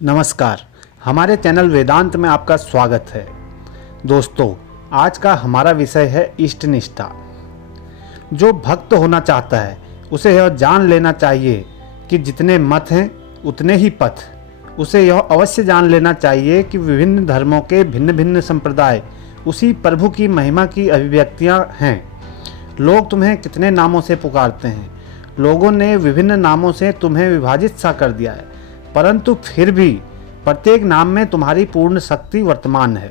नमस्कार, हमारे चैनल वेदांत में आपका स्वागत है। दोस्तों, आज का हमारा विषय है इष्ट निष्ठा। जो भक्त होना चाहता है उसे यह जान लेना चाहिए कि जितने मत हैं उतने ही पथ। उसे यह अवश्य जान लेना चाहिए कि विभिन्न धर्मों के भिन्न भिन्न संप्रदाय उसी प्रभु की महिमा की अभिव्यक्तियां हैं। लोग तुम्हें कितने नामों से पुकारते हैं। लोगों ने विभिन्न नामों से तुम्हें विभाजित सा कर दिया है, परंतु फिर भी प्रत्येक नाम में तुम्हारी पूर्ण शक्ति वर्तमान है।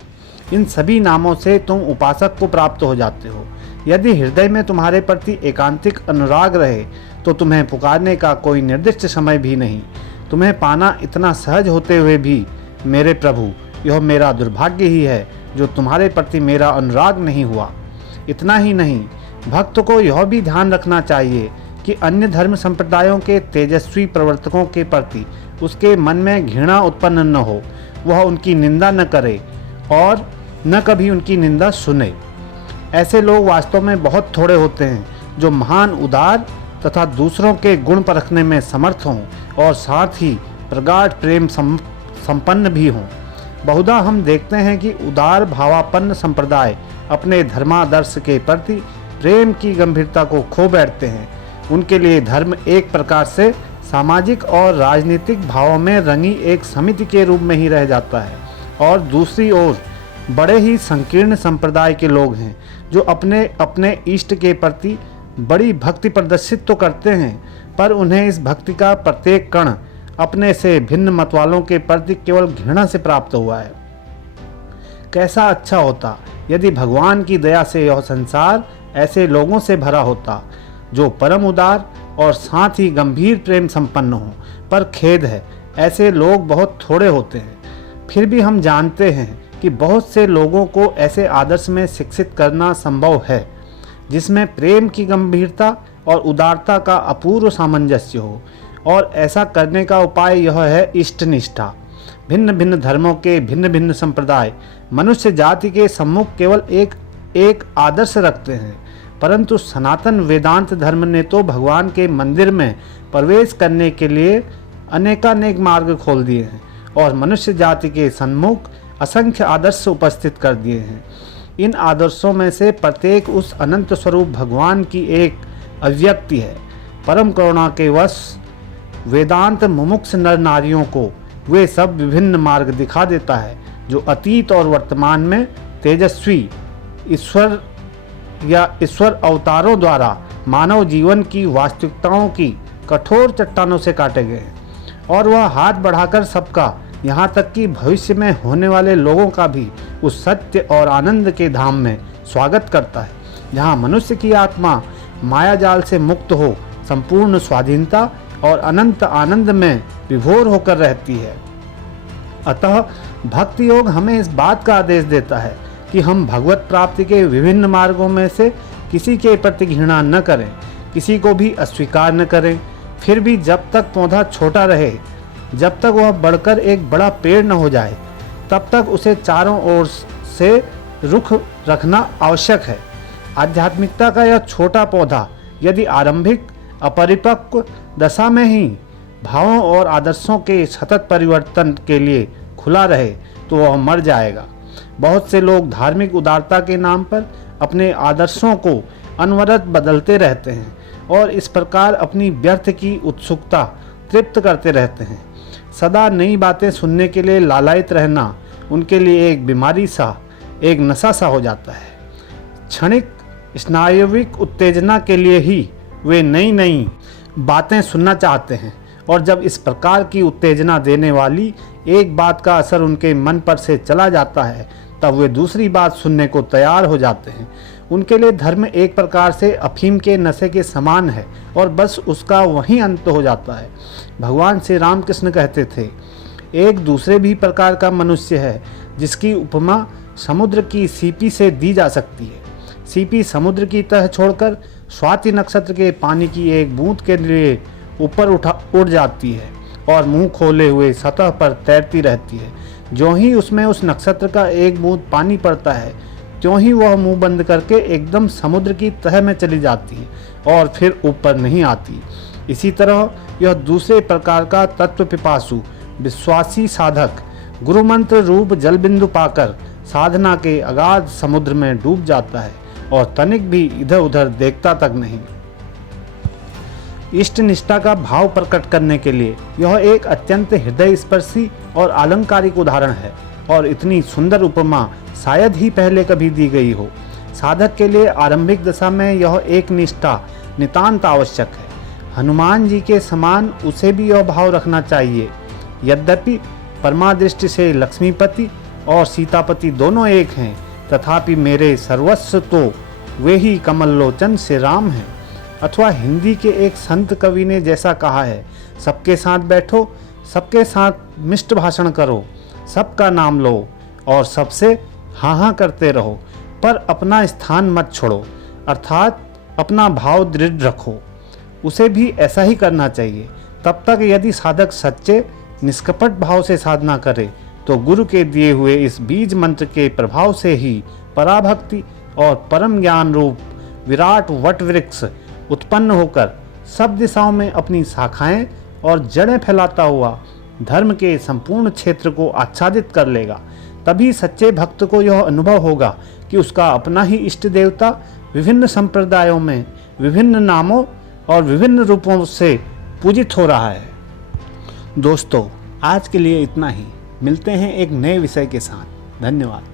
इन सभी नामों से तुम उपासक को प्राप्त हो जाते हो। यदि हृदय में तुम्हारे प्रति एकांतिक अनुराग रहे तो तुम्हें पुकारने का कोई निर्दिष्ट समय भी नहीं। तुम्हें पाना इतना सहज होते हुए भी मेरे प्रभु, यह मेरा दुर्भाग्य ही है जो तुम्हारे प्रति मेरा अनुराग नहीं हुआ। इतना ही नहीं, भक्त को यह भी ध्यान रखना चाहिए कि अन्य धर्म संप्रदायों के तेजस्वी प्रवर्तकों के प्रति उसके मन में घृणा उत्पन्न न हो। वह उनकी निंदा न करे और न कभी उनकी निंदा सुने। ऐसे लोग वास्तव में बहुत थोड़े होते हैं जो महान उदार तथा दूसरों के गुण परखने में समर्थ हों और साथ ही प्रगाढ़ प्रेम संपन्न भी हों। बहुधा हम देखते हैं कि उदार भावापन्न संप्रदाय अपने धर्मादर्श के प्रति प्रेम की गंभीरता को खो बैठते हैं। उनके लिए धर्म एक प्रकार से सामाजिक और राजनीतिक भावों में रंगी एक समिति के रूप में ही रह जाता है। और दूसरी ओर बड़े ही संकीर्ण संप्रदाय के लोग हैं जो अपने अपने इष्ट के प्रति बड़ी भक्ति प्रदर्शित तो करते हैं, पर उन्हें इस भक्ति का प्रत्येक कण अपने से भिन्न मत वालों के प्रति केवल घृणा से प्राप्त हुआ है। कैसा अच्छा होता यदि भगवान की दया से यह संसार ऐसे लोगों से भरा होता जो परम उदार और साथ ही गंभीर प्रेम संपन्न हो। पर खेद है, ऐसे लोग बहुत थोड़े होते हैं। फिर भी हम जानते हैं कि बहुत से लोगों को ऐसे आदर्श में शिक्षित करना संभव है जिसमें प्रेम की गंभीरता और उदारता का अपूर्व सामंजस्य हो। और ऐसा करने का उपाय यह है इष्ट निष्ठा। भिन्न भिन्न धर्मों के भिन्न भिन्न संप्रदाय मनुष्य जाति के सम्मुख केवल एक आदर्श रखते हैं, परंतु सनातन वेदांत धर्म ने तो भगवान के मंदिर में प्रवेश करने के लिए अनेकानेक मार्ग खोल दिए हैं और मनुष्य जाति के सन्मुख असंख्य आदर्श उपस्थित कर दिए हैं। इन आदर्शों में से प्रत्येक उस अनंत स्वरूप भगवान की एक अभिव्यक्ति है। परम करुणा के वश वेदांत मुमुक्ष नर नारियों को वे सब विभिन्न मार्ग दिखा देता है जो अतीत और वर्तमान में तेजस्वी ईश्वर अवतारों द्वारा मानव जीवन की वास्तविकताओं की कठोर चट्टानों से काटे गए हैं। और वह हाथ बढ़ाकर सबका, यहाँ तक कि भविष्य में होने वाले लोगों का भी उस सत्य और आनंद के धाम में स्वागत करता है जहाँ मनुष्य की आत्मा माया जाल से मुक्त हो संपूर्ण स्वाधीनता और अनंत आनंद में विभोर होकर रहती है। अतः भक्ति योग हमें इस बात का आदेश देता है कि हम भगवत प्राप्ति के विभिन्न मार्गों में से किसी के प्रति घृणा न करें, किसी को भी अस्वीकार न करें। फिर भी जब तक पौधा छोटा रहे, जब तक वह बढ़कर एक बड़ा पेड़ न हो जाए, तब तक उसे चारों ओर से रुख रखना आवश्यक है। आध्यात्मिकता का यह छोटा पौधा यदि आरंभिक अपरिपक्व दशा में ही भावों और आदर्शों के सतत परिवर्तन के लिए खुला रहे तो वह मर जाएगा। बहुत से लोग धार्मिक उदारता के नाम पर अपने आदर्शों को अनवरत बदलते रहते हैं और इस प्रकार अपनी व्यर्थ की उत्सुकता तृप्त करते रहते हैं। सदा नई बातें सुनने के लिए लालायित रहना उनके लिए एक बीमारी सा, एक नशा सा हो जाता है। क्षणिक स्नायविक उत्तेजना के लिए ही वे नई नई बातें सुनना चाहते हैं और जब इस प्रकार की उत्तेजना देने वाली एक बात का असर उनके मन पर से चला जाता है तब वे दूसरी बात सुनने को तैयार हो जाते हैं। उनके लिए धर्म एक प्रकार से अफीम के नशे के समान है और बस उसका वहीं अंत हो जाता है। भगवान श्री रामकृष्ण कहते थे, एक दूसरे भी प्रकार का मनुष्य है जिसकी उपमा समुद्र की सीपी से दी जा सकती है। सीपी समुद्र की तह छोड़कर स्वाति नक्षत्र के पानी की एक बूंद के लिए ऊपर उड़ जाती है और मुंह खोले हुए सतह पर तैरती रहती है। जो ही उसमें उस नक्षत्र का एक बूंद पानी पड़ता है त्यों ही वह मुंह बंद करके एकदम समुद्र की तह में चली जाती है और फिर ऊपर नहीं आती। इसी तरह यह दूसरे प्रकार का तत्व पिपासु विश्वासी साधक गुरु मंत्र रूप जल बिंदु पाकर साधना के अगाध समुद्र में डूब जाता है और तनिक भी इधर उधर देखता तक नहीं। इष्ट निष्ठा का भाव प्रकट करने के लिए यह एक अत्यंत हृदय स्पर्शी और आलंकारिक उदाहरण है और इतनी सुंदर उपमा शायद ही पहले कभी दी गई हो। साधक के लिए आरंभिक दशा में यह एक निष्ठा नितांत आवश्यक है। हनुमान जी के समान उसे भी यह भाव रखना चाहिए। यद्यपि परमादृष्टि से लक्ष्मीपति और सीतापति दोनों एक हैं, तथापि मेरे सर्वस्व तो वे ही कमल लोचन से राम हैं। अथवा हिंदी के एक संत कवि ने जैसा कहा है, सबके साथ बैठो, सबके साथ मिष्ट भाषण करो, सबका नाम लो और सबसे हाँ हाँ करते रहो, पर अपना स्थान मत छोड़ो, अर्थात अपना भाव दृढ़ रखो। उसे भी ऐसा ही करना चाहिए। तब तक यदि साधक सच्चे निष्कपट भाव से साधना करे तो गुरु के दिए हुए इस बीज मंत्र के प्रभाव से ही पराभक्ति और परम ज्ञान रूप विराट वट वृक्ष उत्पन्न होकर सब दिशाओं में अपनी शाखाएं और जड़ें फैलाता हुआ धर्म के संपूर्ण क्षेत्र को आच्छादित कर लेगा। तभी सच्चे भक्त को यह अनुभव होगा कि उसका अपना ही इष्ट देवता विभिन्न संप्रदायों में विभिन्न नामों और विभिन्न रूपों से पूजित हो रहा है। दोस्तों, आज के लिए इतना ही। मिलते हैं एक नए विषय के साथ। धन्यवाद।